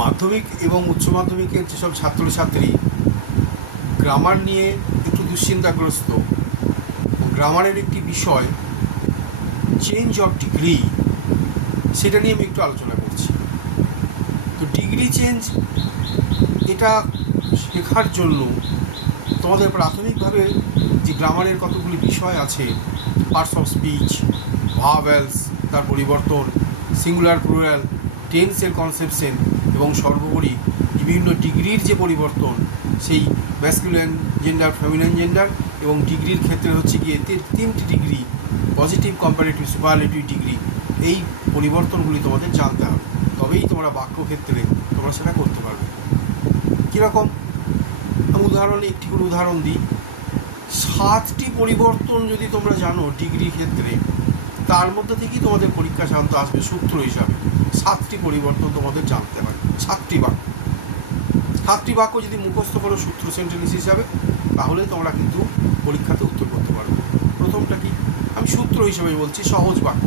মাধ্যমিক এবং উচ্চ মাধ্যমিকের যেসব ছাত্রছাত্রী গ্রামার নিয়ে একটু দুশ্চিন্তাগ্রস্ত, গ্রামারের একটি বিষয় চেঞ্জ অফ ডিগ্রি, সেটা নিয়ে আমি একটু আলোচনা করছি। তো ডিগ্রি চেঞ্জ এটা শেখার জন্য তোমাদের প্রাথমিকভাবে যে গ্রামারের কতগুলি বিষয় আছে, পার্টস অফ স্পিচ, ভাওয়েলস, তার পরিবর্তন, সিঙ্গুলার প্লুরাল, টেন্সের কনসেপশন এবং সর্বোপরি বিভিন্ন ডিগ্রির যে পরিবর্তন, সেই ম্যাসকুলিন জেন্ডার, ফেমিনিন জেন্ডার এবং ডিগ্রির ক্ষেত্রে হচ্ছে গিয়ে তিনটি degree, positive, comparative, superlative degree, এই পরিবর্তনগুলি তোমাদের জানতে হবে, তবেই তোমরা বাক্যক্ষেত্রে তোমরা সেটা করতে পারবে। কীরকম? আমি একটি করে উদাহরণ দিই। 7টি পরিবর্তন যদি তোমরা জানো ডিগ্রির ক্ষেত্রে, তার মধ্যে থেকেই তোমাদের পরীক্ষা সাধারণত আসবে সূত্র হিসাবে 7টি পরিবর্তন তোমাদের জানতে হবে। 7টি বাক্য যদি মুখস্থ করো সূত্র সেন্টেন্স হিসাবে, তাহলে তোমরা কিন্তু পরীক্ষাতে উত্তর করতে পারবে। প্রথমটা কি? আমি সূত্র হিসাবে বলছি, সহজ বাক্য,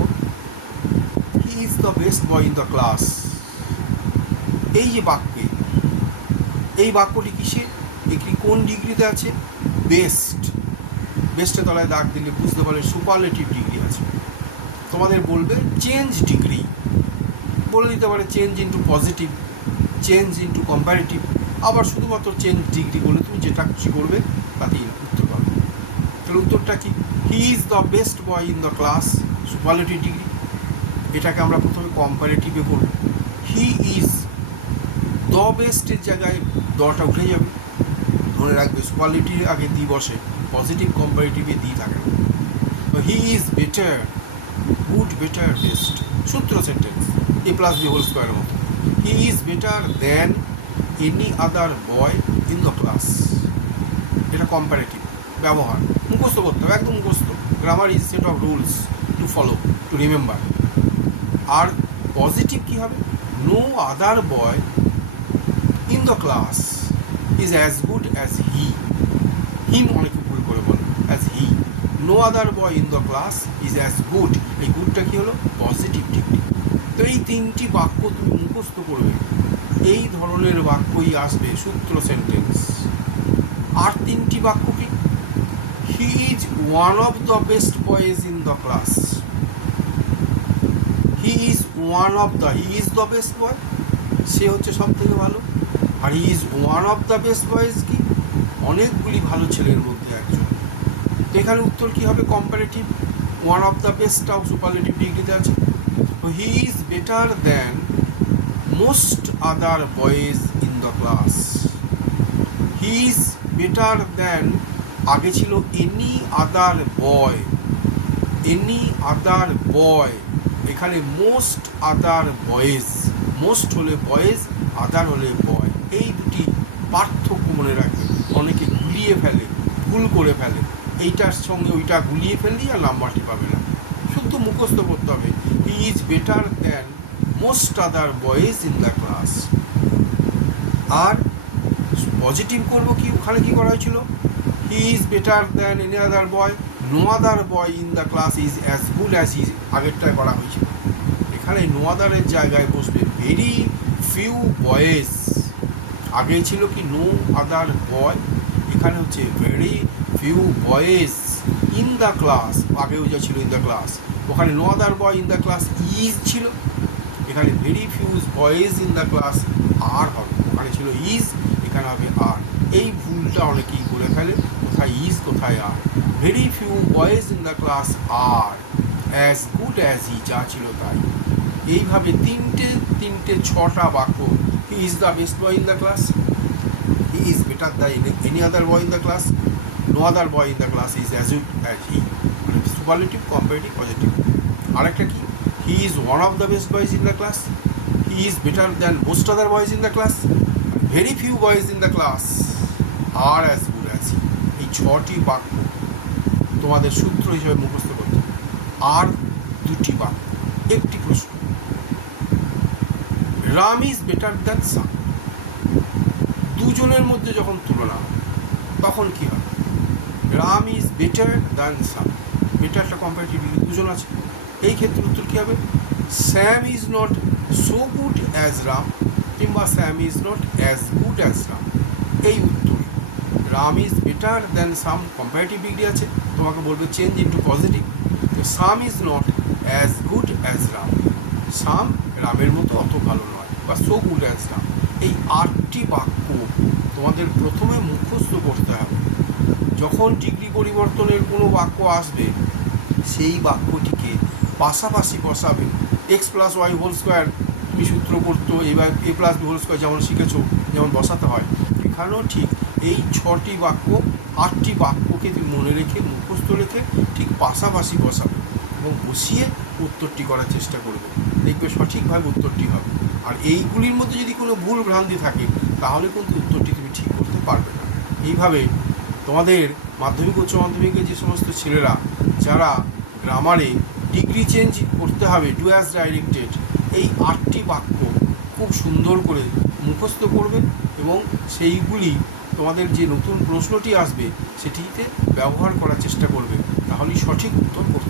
he is the best boy in the class. এই যে বাক্যে, এই বাক্যটি কিসে, একটি কোন ডিগ্রিতে আছে? বেস্ট। বেস্টের তলায় দাগ দিলে বুঝতে পারলে সুপারলেটিভ ডিগ্রি আছে। তোমাদের বলবে চেঞ্জ ডিগ্রি, বলে দিতে পারে change into positive, change into comparative, আবার শুধুমাত্র চেঞ্জ ডিগ্রি বলে তুমি যেটা খুশি করবে তাতেই উত্তর পাবে। তাহলে উত্তরটা কি? He is the best boy in the class, superlative degree. এটাকে আমরা প্রথমে কম্পারেটিভে করব। হি ইজ, দ্য বেস্টের জায়গায় দটা উঠে যাবে, মনে রাখবে সুপারলেটিভ আগে দি বসে, পজিটিভ কম্পারেটিভে দি থাকে না। তো he is better, good, better, best, সূত্র sentence, A plus B whole স্কোয়ারের মতো। He is better than any other boy in the class. এটা কম্পারেটিভ ব্যবহার, মুখস্থ করতে হবে, একদম মুখস্থ। Grammar is set of rules to follow, to remember. আর পজিটিভ কী হবে? No other boy in the class is as good as he. Him অনেকে ভুল করে বলে, as he. No other boy in the class is as good. এই গুডটা কী হলো? Positive degree. তো এই 3টি বাক্য তুমি মুখস্থ করবে, এই ধরনের বাক্যই আসবে সূত্র সেন্টেন্স। আর 3টি বাক্য কি? He is one of the best boys in the class. He is one of the, he is the best boy, সে হচ্ছে সব থেকে ভালো। আর he is one of the best boys কি? অনেকগুলি ভালো ছেলের মধ্যে একজন। তো এখানে উত্তর কী হবে? কম্পারেটিভ। ওয়ান অফ দ্য বেস্টটাও সুপারলেটিভ ডিগ্রিতে আছে। তো he is better than most other boys in the class. He is better than, আগে ছিল any other boy, any other boy, এখানে মোস্ট আদার বয়েজ। মোস্ট হলে বয়েজ, আদার হলে boy. এই দুটি পার্থক্য মনে রাখবে। অনেকে গুলিয়ে ফেলে, ভুল করে ফেলে, এইটার সঙ্গে ওইটা গুলিয়ে ফেললেই আর নাম্বারটি পাবে না। শুধু মুখস্থ করতে হবে, he is better than most other boys in the class. আর পজিটিভ করবো কি? ওখানে কি করা হয়েছিল? He is better than any other boy, no other boy in the class is as good as he. আগেরটায় করা হয়েছিল। এখানে নো আদারের জায়গায় বসবে ভেরি ফিউ বয়েজ। আগে ছিল কি? নো আদার বয়, এখানে হচ্ছে very few boys in the class. আগেও যা ছিল ইন দ্য ক্লাস, ওখানে no other boy in the class is ছিল, এখানে very few boys in the class are হবে। ওখানে ছিল ইজ, এখানে হবে আর। এই ভুলটা অনেকেই করে ফেলে, কোথায় ইজ কোথায় are. Very few boys in the class are as good as he, যা ছিল তাই। এইভাবে তিনটে 6টা বাক্য। He is the best boy in the class, he is better the any other boy in the class, no other boy in the class is as good as he, মানে superlative, comparative, positive. আরেকটা কি? He is one of the best boys in the class, he is better than most other boys in the class, very few boys in the class are as good as he. এই 6টি বাক্য তোমাদের সূত্র হিসেবে মুখস্থ করতে। আর 2টি বাক্য, একটি প্রশ্ন, Ram is better than Sam. দুজনের মধ্যে যখন তুলনা তখন কী হবে? Ram is better than Sam, বেটারটা কম্পারেটিভ, দুজন আছে। এই ক্ষেত্রে উত্তর কী হবে? Sam is not so good as Ram. কিংবা Sam is not as good as Ram. এই উত্তর Ram is better than Sam, comparative degree আছে, তোমাকে বলবে চেঞ্জ ইন্টু পজিটিভ। তো Sam is not as good as Ram, Sam রামের মতো অত ভালো নয়, বা সো গুড অ্যাজ রাম। এই 8টি বাক্য তোমাদের প্রথমে মুখস্থ করতে হবে। যখন ডিগ্রি পরিবর্তনের কোনো বাক্য আসবে সেই বাক্যটিকে পাশাপাশি বসাবে। X plus y whole square তুমি সূত্র করতো, এবার a plus B whole square যেমন শিখেছো, যেমন বসাতে হয়, এখানেও ঠিক এই 6টি বাক্য 8টি বাক্যকে তুমি মনে রেখে মুখস্থ রেখে ঠিক পাশাপাশি বসাবে এবং বসিয়ে উত্তরটি করার চেষ্টা করবে, দেখবে সঠিকভাবে উত্তরটি হবে। আর এইগুলির মধ্যে যদি কোনো ভুল ভ্রান্তি থাকে তাহলে কিন্তু উত্তরটি তুমি ঠিক করতে পারবে না। এইভাবে তোমাদের মাধ্যমিক উচ্চ মাধ্যমিকের যে সমস্ত ছেলেরা যারা গ্রামারে ডিগ্রি চেঞ্জ করতে হবে ডু অ্যাজ ডাইরেক্টেড, এই 8টি বাক্য খুব সুন্দর করে মুখস্থ করবে এবং সেইগুলি তোমাদের যে নতুন প্রশ্নটি আসবে সেটিতে ব্যবহার করার চেষ্টা করবে, তাহলেই সঠিক উত্তর করতে